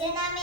lléname